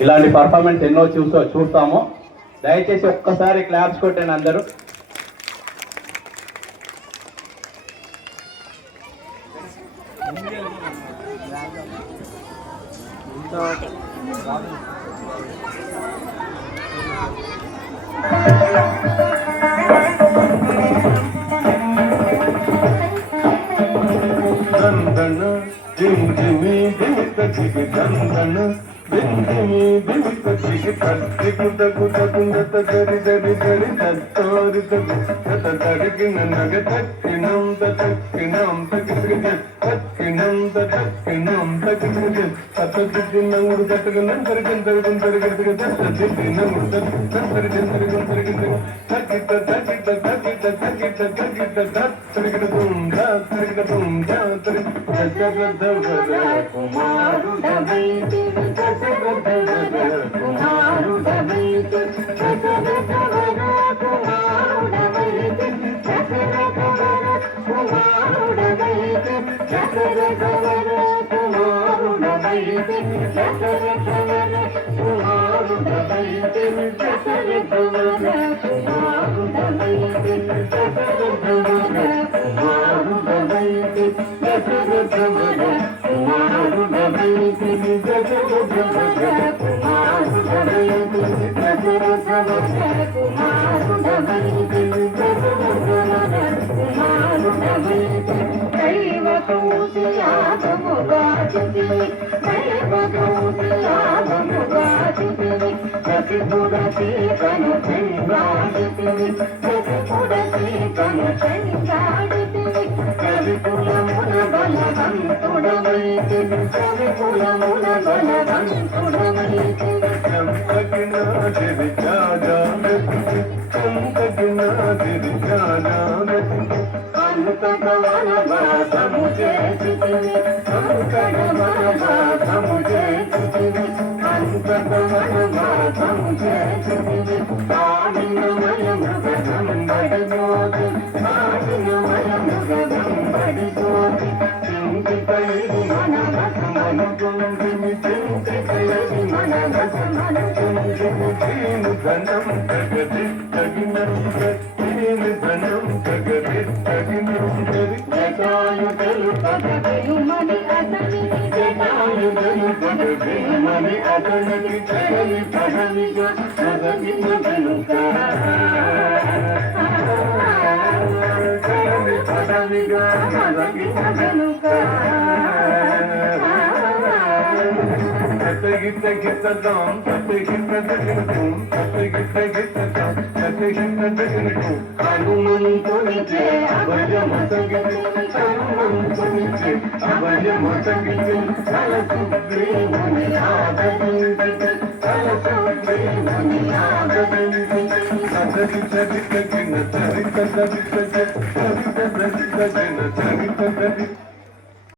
ఇలాంటి పర్ఫార్మెన్స్ ఎన్నో చూస్తాము. దయచేసి ఒక్కసారి క్లాప్స్ కొట్టండి అందరూ. బిందిమి బిందికి తత్తి కుత కుత కుందత దరి దరి దరి తత్తోరి తరిగిన నగ తక్కినం తక్కినం తక్కినం తక్కినం తక్కినం తత్తి నంగుడు తట్టగనం తరిగిన తరిగిన తరిగిన తత్తి నంగుడు తరిగిన తరిగిన తరిగిన తక్కిత తక్కిత తక్కిత తక్కిత తక్కిత తరిగిన తుందా తరిగిన తుందా తరిగిన జగదవర కుమారుడవైతి కుమారుడవైతి జగదవర కుమారుడవైతి కుమారుడవైతి జగదవర కుమారుడవైతి జగదవర కుమారుడవైతి జగదవర కుమారుడవైతి జగదవర కుమారుడవైతి జగదవర కుమారుడవైతి జగదవర కుమారుడవైతి జగదవర కుమారుడవైతి జగదవర కుమారుడవైతి దైవకూతి యాదముగాచితివి దైవకూతి యాదముగాచితివి ప్రతిపురతి కను చెంగాడితివి ప్రతిపురతి కను చెంగాడితివి కవికులమున బలవంతుడవైతి కవికులమున బలవంతుడవైతి కంకగినాదిరి జాజానతి కంకగినాదిరి జాజానతి అంతకవన వాసము చేసితివి అంతకవన వాసము చేసితివి అంతకవన వాసము చేసితివి ఆదినమయ మృగం బడి జ్యోతి ఆదినమయ మృగం బడి జ్యోతి చింతికైది మన వసమనుకుంటిమి చింతికైది మన వసమనుకుంటిమి దీని ధనం జగతి తగినంత దీని ధనం జగతి తగినంతది జటాయుధలు పదవియుమని అతని జటాయుధలు పదవియుమని అతనికి జగని పదవిగా జగతి మగనుక జగని పదవిగా జగతి మగనుక తగిత గితదాం తగిత దగినకం తగిత గితదాం తగిత దగినకం హనుమంతునిచే అభయమసగితి హనుమంతునిచే అభయమసగితి తల సుగ్రీవుని ఆదరించితి తల సుగ్రీవుని ఆదరించితి తగిత గితగిన తగిత తగిత తగిత తగిత తగిత